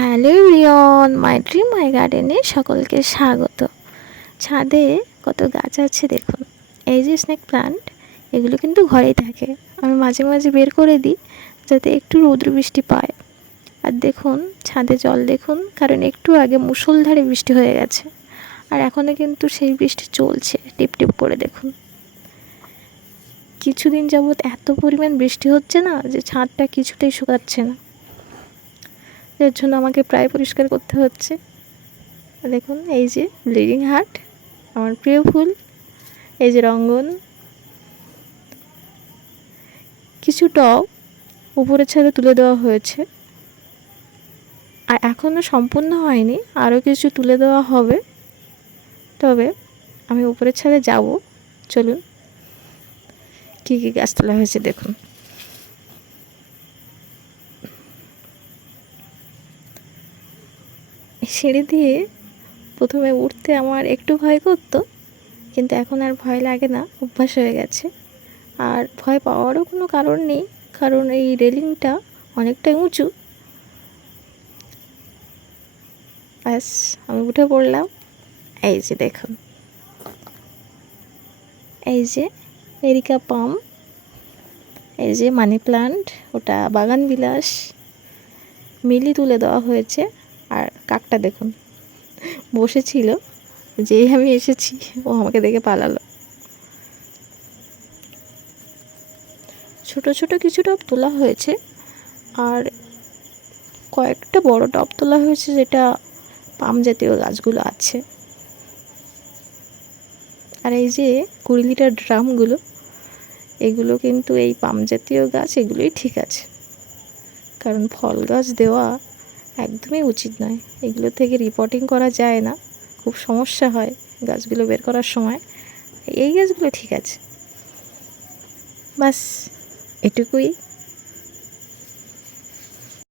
Hello রিয়ন my dream, মাই গার্ডেনে সকলকে স্বাগত। ছাদে কত গাছ আছে দেখুন। এই যে স্নেক প্লান্ট, এগুলো কিন্তু ঘরেই থাকে। আমি মাঝে মাঝে বের করে দিই যাতে একটু রৌদ্র বৃষ্টি পায়। আর দেখুন, ছাদে জল দেখুন, কারণ একটু আগে মুষলধারে বৃষ্টি হয়ে গেছে। আর এখনও কিন্তু সেই বৃষ্টি চলছে, টিপ টিপ করে দেখুন। কিছুদিন যাবৎ এত পরিমাণ বৃষ্টি হচ্ছে না যে ছাদটা কিছুতেই শুকাচ্ছে না। এর জন্য আমাকে প্রায় পরিষ্কার করতে হচ্ছে। দেখুন, এই যে ব্লিডিং হার্ট, আমার প্রিয় ফুল, এই যে রঙ্গন। কিছু টব উপরের ছাদে তুলে দেওয়া হয়েছে। আর এখনও সম্পূর্ণ হয়নি আরও কিছু তুলে দেওয়া হবে। তবে আমি উপরের ছাদে যাব। চলুন, কী কী গাছ তোলা হয়েছে দেখুন। সিঁড়ি দিয়ে প্রথমে উঠতে আমার একটু ভয় করতো, কিন্তু এখন আর ভয় লাগে না, অভ্যাস হয়ে গেছে। আর ভয় পাওয়ারও কোনো কারণ নেই, কারণ এই রেলিংটা অনেকটাই উঁচু। ব্যাস, আমি উঠে পড়লাম। এই যে দেখুন। এই যে এরিকা পাম। এই যে মানি প্লান্ট, ওটা বাগান বিলাস। মিলি তুলে দেওয়া হয়েছে। আর কাকটা দেখুন। বসেছিল, যেই আমি এসেছি, ও আমাকে দেখে পালালো। ছোট ছোট কিছু টব তোলা হয়েছে আর কয়েকটা বড় টব তোলা হয়েছে, যেটা পাম জাতীয় গাছগুলো আছে। আর এই যে কুড়ি লিটার ড্রামগুলো, এগুলো কিন্তু এই পাম জাতীয় গাছ, এগুলোই ঠিক আছে। কারণ ফল গাছ দেওয়া একদমই উচিত নয়। এগুলো থেকে রিপোর্টিং করা যায় না। খুব সমস্যা হয় গাছগুলো বের করার সময়। এই গাছগুলো ঠিক আছে। বাস, এটুকুই।